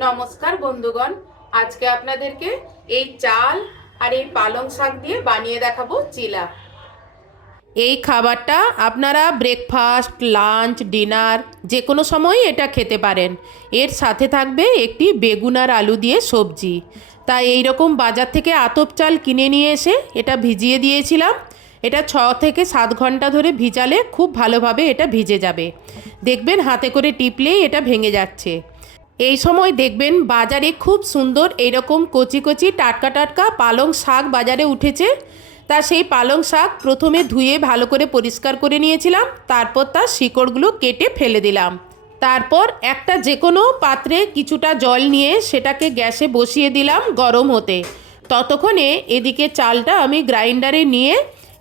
নমস্কার বন্ধুগণ, আজকে আপনাদেরকে এই চাল আর এই পালং শাক দিয়ে বানিয়ে দেখাবো চিলা। এই খাবারটা আপনারা ব্রেকফাস্ট লাঞ্চ ডিনার যে কোনো সময় এটা খেতে পারেন। এর সাথে থাকবে একটি বেগুন আর আলু দিয়ে সবজি। তাই এই রকম বাজার থেকে আতপ চাল কিনে নিয়ে এসে এটা ভিজিয়ে দিয়েছিলাম। এটা ছ থেকে সাত ঘণ্টা ধরে ভিজালে খুব ভালোভাবে এটা ভিজে যাবে। দেখবেন হাতে করে টিপলেই এটা ভেঙে যাচ্ছে। এই সময় দেখবেন বাজারে খুব সুন্দর এইরকম কচি কচি টাটকা টাটকা পালং শাক বাজারে উঠেছে। তা সেই পালং শাক প্রথমে ধুয়ে ভালো করে পরিষ্কার করে নিয়েছিলাম, তারপর তার শিকড়গুলো কেটে ফেলে দিলাম। তারপর একটা যে কোনো পাত্রে কিছুটা জল নিয়ে সেটাকে গ্যাসে বসিয়ে দিলাম গরম হতে। ততক্ষণে এদিকে চালটা আমি গ্রাইন্ডারে নিয়ে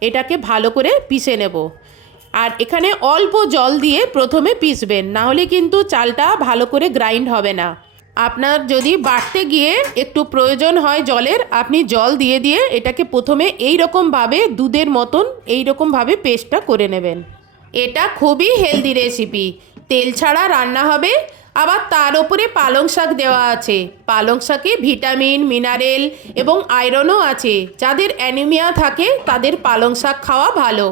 এটাকে ভালো করে পিষে নেব। আর এখানে অল্প জল দিয়ে প্রথমে পিসবেন না হলে কিন্তু চালটা ভালো করে গ্রাইন্ড হবে না। আপনার যদি বাড়তে গিয়ে একটু প্রয়োজন হয় জলের, আপনি জল দিয়ে দিয়ে এটাকে প্রথমে এই রকমভাবে দুধের মতন এই রকমভাবে পেস্টটা করে নেবেন। এটা খুবই হেলদি রেসিপি তেল ছাড়া রান্না হবে। আবার তার ওপরে পালং শাক দেওয়া আছে। পালং শাকে ভিটামিন, মিনারেল এবং আয়রনও আছে। যাদের অ্যানিমিয়া থাকে তাদের পালং শাক খাওয়া ভালো।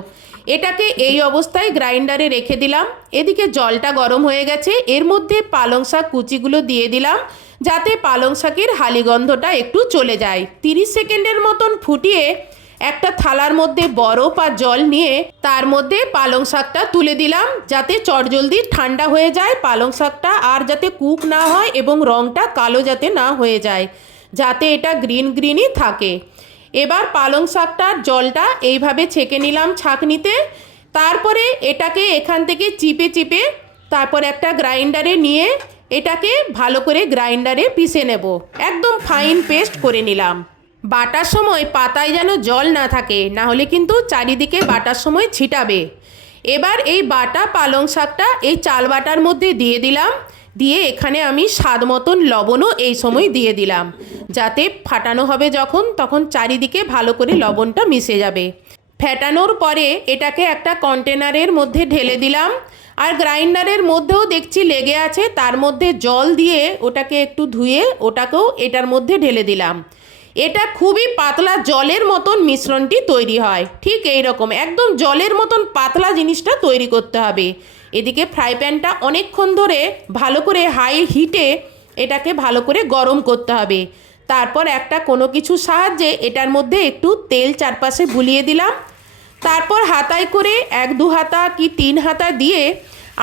এটাকে এই অবস্থায় গ্রাইন্ডারে রেখে দিলাম। এদিকে জলটা গরম হয়ে গেছে। এর মধ্যে পালং শাক কুচিগুলো দিয়ে দিলাম, যাতে পালং শাকের হালিগন্ধটা একটু চলে যায়। তিরিশ সেকেন্ডের মতন ফুটিয়ে একটা থালার মধ্যে বরফ আর জল নিয়ে তার মধ্যে পালং শাকটা তুলে দিলাম, যাতে চটজলদি ঠান্ডা হয়ে যায় পালং শাকটা আর যাতে কুক না হয় এবং রঙটা কালো যাতে না হয়ে যায়, যাতে এটা গ্রিন গ্রিনই থাকে। এবার পালং শাকটার জলটা এইভাবে ছেঁকে নিলাম ছাঁকনিতে। তারপরে এটাকে এখান থেকে চিপে চিপে তারপর একটা গ্রাইন্ডারে নিয়ে এটাকে ভালো করে গ্রাইন্ডারে পিষে নেব। একদম ফাইন পেস্ট করে নিলাম। বাটার সময় পাতায় যেন জল না থাকে, না হলে কিন্তু চারিদিকে বাটার সময় ছিটাবে। এবার এই বাটা পালং শাকটা এই চাল বাটার মধ্যে দিয়ে দিলাম। দিয়ে এখানে আমি স্বাদ মতন লবণও এই সময় দিয়ে দিলাম। যাতে ফাটানো হবে যখন, তখন চারিদিকে ভালো করে লবণটা মিশে যাবে। ফেটানোর পরে এটাকে একটা কন্টেনারের মধ্যে ঢেলে দিলাম। আর গ্রাইন্ডারের মধ্যেও দেখছি লেগে আছে, তার মধ্যে জল দিয়ে ওটাকে একটু ধুয়ে ওটাকেও এটার মধ্যে ঢেলে দিলাম। এটা খুবই পাতলা জলের মতন মিশ্রণটি তৈরি হয়। ঠিক এই রকম, একদম জলের মতন পাতলা জিনিসটা তৈরি করতে হবে। এদিকে ফ্রাই প্যানটা অনেকক্ষণ ধরে ভালো করে হাই হিটে এটাকে ভালো করে গরম করতে হবে। তারপর একটা কোনো কিছু সাহায্যে এটার মধ্যে একটু তেল চারপাশে বুলিয়ে দিলাম। তারপর হাতায় করে এক দু হাতা কি তিন হাতা দিয়ে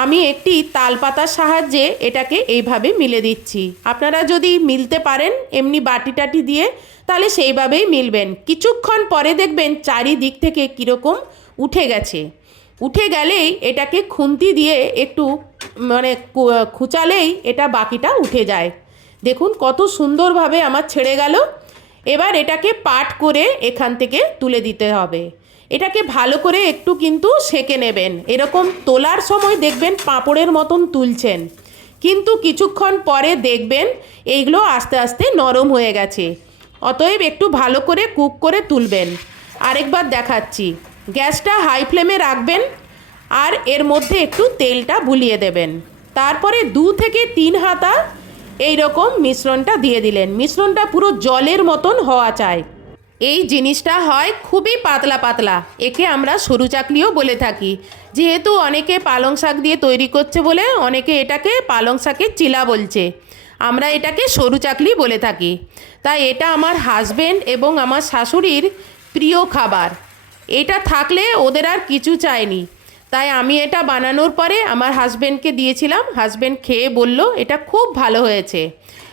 আমি একটি তালপাতার সাহায্যে এটাকে এইভাবে মিলে দিচ্ছি। আপনারা যদি মিলতে পারেন এমনি বাটি টাটি দিয়ে, তাহলে সেইভাবেই মিলবেন। কিছুক্ষণ পরে দেখবেন চারিদিক থেকে কীরকম উঠে গেছে। উঠে গেলেই এটাকে খুন্তি দিয়ে একটু মানে খুচালেই এটা বাকিটা উঠে যায়। দেখুন কত সুন্দরভাবে আমার ছেড়ে গেল। এবার এটাকে পাট করে এখান থেকে তুলে দিতে হবে। এটাকে ভালো করে একটু কিন্তু সেঁকে নেবেন। এরকম তোলার সময় দেখবেন পাঁপড়ের মতন তুলছেন। কিন্তু কিছুক্ষণ পরে দেখবেন এইগুলো আস্তে আস্তে নরম হয়ে গেছে। অতএব একটু ভালো করে কুক করে তুলবেন। আরেকবার দেখাচ্ছি। গ্যাসটা হাই ফ্লেমে রাখবেন আর এর মধ্যে একটু তেলটা বুলিয়ে দেবেন। তারপরে দু থেকে তিন হাতা এই রকম মিশ্রণটা দিয়ে দিলেন। মিশ্রণটা পুরো জলের মতন হওয়া চাই। এই জিনিসটা হয় খুবই পাতলা পাতলা। একে আমরা সরু চাকলিও বলে থাকি। যেহেতু অনেকে পালং শাক দিয়ে তৈরি করছে বলে অনেকে এটাকে পালং শাকের চিলা বলছে। আমরা এটাকে সরু চাকলি বলে থাকি। তাই এটা আমার হাজবেন্ড এবং আমার শাশুড়ির প্রিয় খাবার। এটা থাকলে ওদের আর কিছু চায়নি তাই আমি এটা বানানোর পরে আমার হাজব্যান্ডকে দিয়েছিলাম। হাজব্যান্ড খেয়ে বলল, এটা খুব ভালো হয়েছে।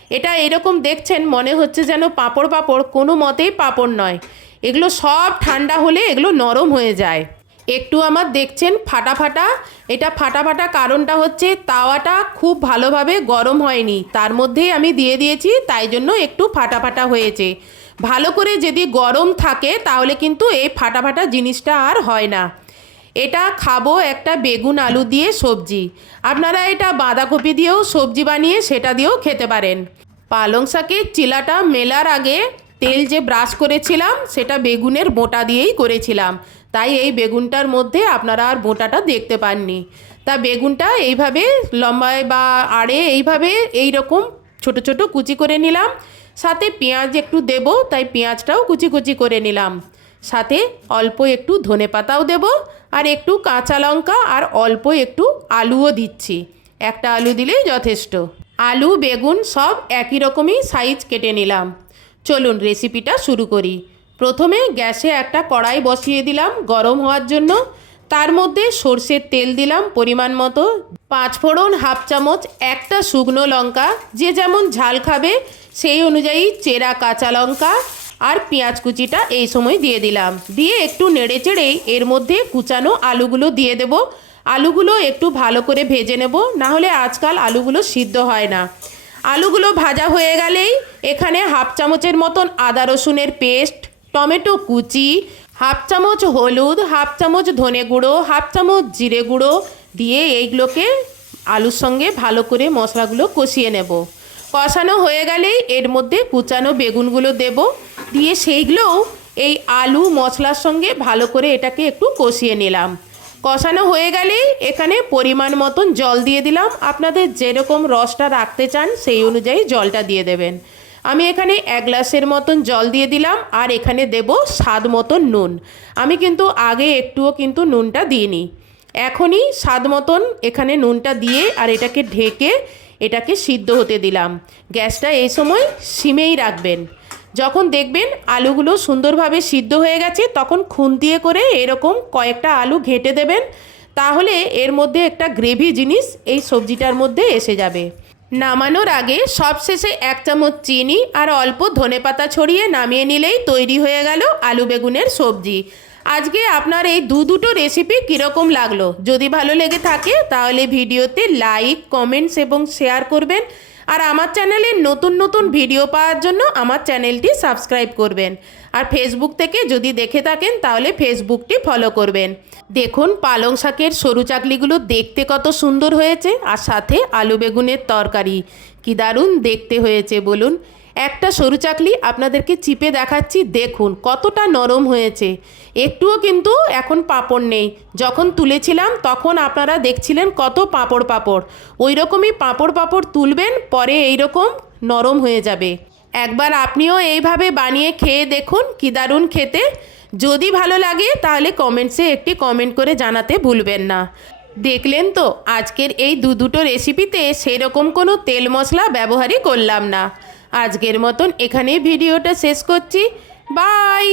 এটা এরকম দেখছেন, মনে হচ্ছে যেন পাঁপড় পাঁপড়, কোনো মতেই পাঁপড় নয়। এগুলো সব ঠান্ডা হলে এগুলো নরম হয়ে যায়। একটু আমার দেখছেন, ফাটা ফাটা। এটা ফাটা ফাটা কারণটা হচ্ছে, তাওয়াটা খুব ভালোভাবে গরম হয়নি। তার মধ্যেই আমি দিয়ে দিয়েছি, তাই জন্য একটু ফাটা ফাটা হয়েছে। ভালো করে যদি গরম থাকে, তাহলে কিন্তু এই ফাটা ফাটা জিনিসটা আর হয় না। এটা খাব একটা বেগুন আলু দিয়ে সবজি। আপনারা এটা বাঁধাকপি দিয়েও সবজি বানিয়ে সেটা দিয়েও খেতে পারেন। পালং শাকের চিলাটা মেলার আগে তেল যে ব্রাশ করেছিলাম, সেটা বেগুনের বোঁটা দিয়েই করেছিলাম। তাই এই বেগুনটার মধ্যে আপনারা আর বোঁটাটা দেখতে পাননি। তা বেগুনটা এইভাবে লম্বায় বা আড়ে এইভাবে এই রকম ছোট ছোট কুচি করে নিলাম। সাথে পেঁয়াজ একটু দেব, তাই পেঁয়াজটাও কুচি কুচি করে নিলাম। সাথে অল্প একটু ধনে পাতাও দেব আর একটু কাঁচা লঙ্কা আর অল্প একটু আলুও দিচ্ছি। একটা আলু দিলেই যথেষ্ট। আলু, বেগুন সব একই রকমই সাইজ কেটে নিলাম। চলুন রেসিপিটা শুরু করি। প্রথমে গ্যাসে একটা কড়াই বসিয়ে দিলাম গরম হওয়ার জন্য। তার মধ্যে সর্ষের তেল দিলাম পরিমাণ মতো। পাঁচ ফোড়ন, হাফ চামচ একটা শুকনো লঙ্কা, যে যেমন ঝাল খাবে সেই অনুযায়ী চেরা কাঁচা লঙ্কা আর পেঁয়াজ কুচিটা এই সময় দিয়ে দিলাম। দিয়ে একটু নেড়ে চেড়ে এর মধ্যে কুচানো আলুগুলো দিয়ে দেব। আলুগুলো একটু ভালো করে ভেজে নেব, না হলে আজকাল আলুগুলো সিদ্ধ হয় না। আলুগুলো ভাজা হয়ে গেলেই এখানে হাফ চামচের মতন আদা রসুনের পেস্ট, টমেটো কুচি, হাফ চামচ হলুদ, হাফ চামচ ধনে গুঁড়ো, হাফ চামচ জিরে গুঁড়ো দিয়ে এইগুলোকে আলুর সঙ্গে ভালো করে মশলাগুলো কষিয়ে নেব। কষানো হয়ে গেলেই এর মধ্যে কুচানো বেগুনগুলো দেব। দিয়ে সেইগুলোও এই আলু মশলার সঙ্গে ভালো করে এটাকে একটু কষিয়ে নিলাম। কষানো হয়ে গেলেই এখানে পরিমাণ মতন জল দিয়ে দিলাম। আপনাদের যেরকম রসটা রাখতে চান সেই অনুযায়ী জলটা দিয়ে দেবেন। আমি এখানে এক গ্লাসের মতন জল দিয়ে দিলাম আর এখানে দেব স্বাদ মতন নুন। আমি কিন্তু আগে একটুও কিন্তু নুনটা দিইনি। এখনই স্বাদ মতন এখানে নুনটা দিয়ে আর এটাকে ঢেকে এটাকে সিদ্ধ হতে দিলাম। গ্যাসটা এই সময় সিমেই রাখবেন। যখন দেখবেন আলুগুলো সুন্দরভাবে সিদ্ধ হয়ে গেছে, তখন খুন্তিয়ে করে এরকম কয়েকটা আলু ঘেঁটে দেবেন। তাহলে এর মধ্যে একটা গ্রেভি জিনিস এই সবজিটার মধ্যে এসে যাবে। নামানোর আগে সবশেষে এক চামচ চিনি আর অল্প ধনেপাতা ছড়িয়ে নামিয়ে নিলেই তৈরি হয়ে গেল আলু বেগুনের সবজি। আজকে আপনার এই দু দুটো রেসিপি কীরকম লাগল? যদি ভালো লেগে থাকে, তাহলে ভিডিওতে লাইক, কমেন্টস এবং শেয়ার করবেন। আর আমার চ্যানেলে নতুন নতুন ভিডিও পাওয়ার জন্য আমার চ্যানেলটি সাবস্ক্রাইব করবেন। আর ফেসবুক থেকে যদি দেখে থাকেন, তাহলে ফেসবুকটি ফলো করবেন। দেখুন, পালং শাকের সরু চাকলিগুলো দেখতে কত সুন্দর হয়েছে, আর সাথে আলু বেগুনের তরকারি। কি দারুণ দেখতে হয়েছে, বলুন। একটা সরু চাকলি আপনাদেরকে চিপে দেখাচ্ছি, দেখুন কতটা নরম হয়েছে। একটুও কিন্তু এখন পাঁপড় নেই। যখন তুলেছিলাম তখন আপনারা দেখছিলেন কত পাঁপড় পাঁপড়। ওই রকমই পাঁপড় পাঁপড় তুলবেন, পরে এই রকম নরম হয়ে যাবে। একবার আপনিও এইভাবে বানিয়ে খেয়ে দেখুন কি দারুণ খেতে। যদি ভালো লাগে তাহলে কমেন্টসে একটি কমেন্ট করে জানাতে ভুলবেন না। দেখলেন তো, আজকের এই দু দুটো রেসিপিতে সেরকম কোনো তেল মশলা ব্যবহারই করলাম না। আজকের মতন এখানে ভিডিওটা শেষ করছি। বাই!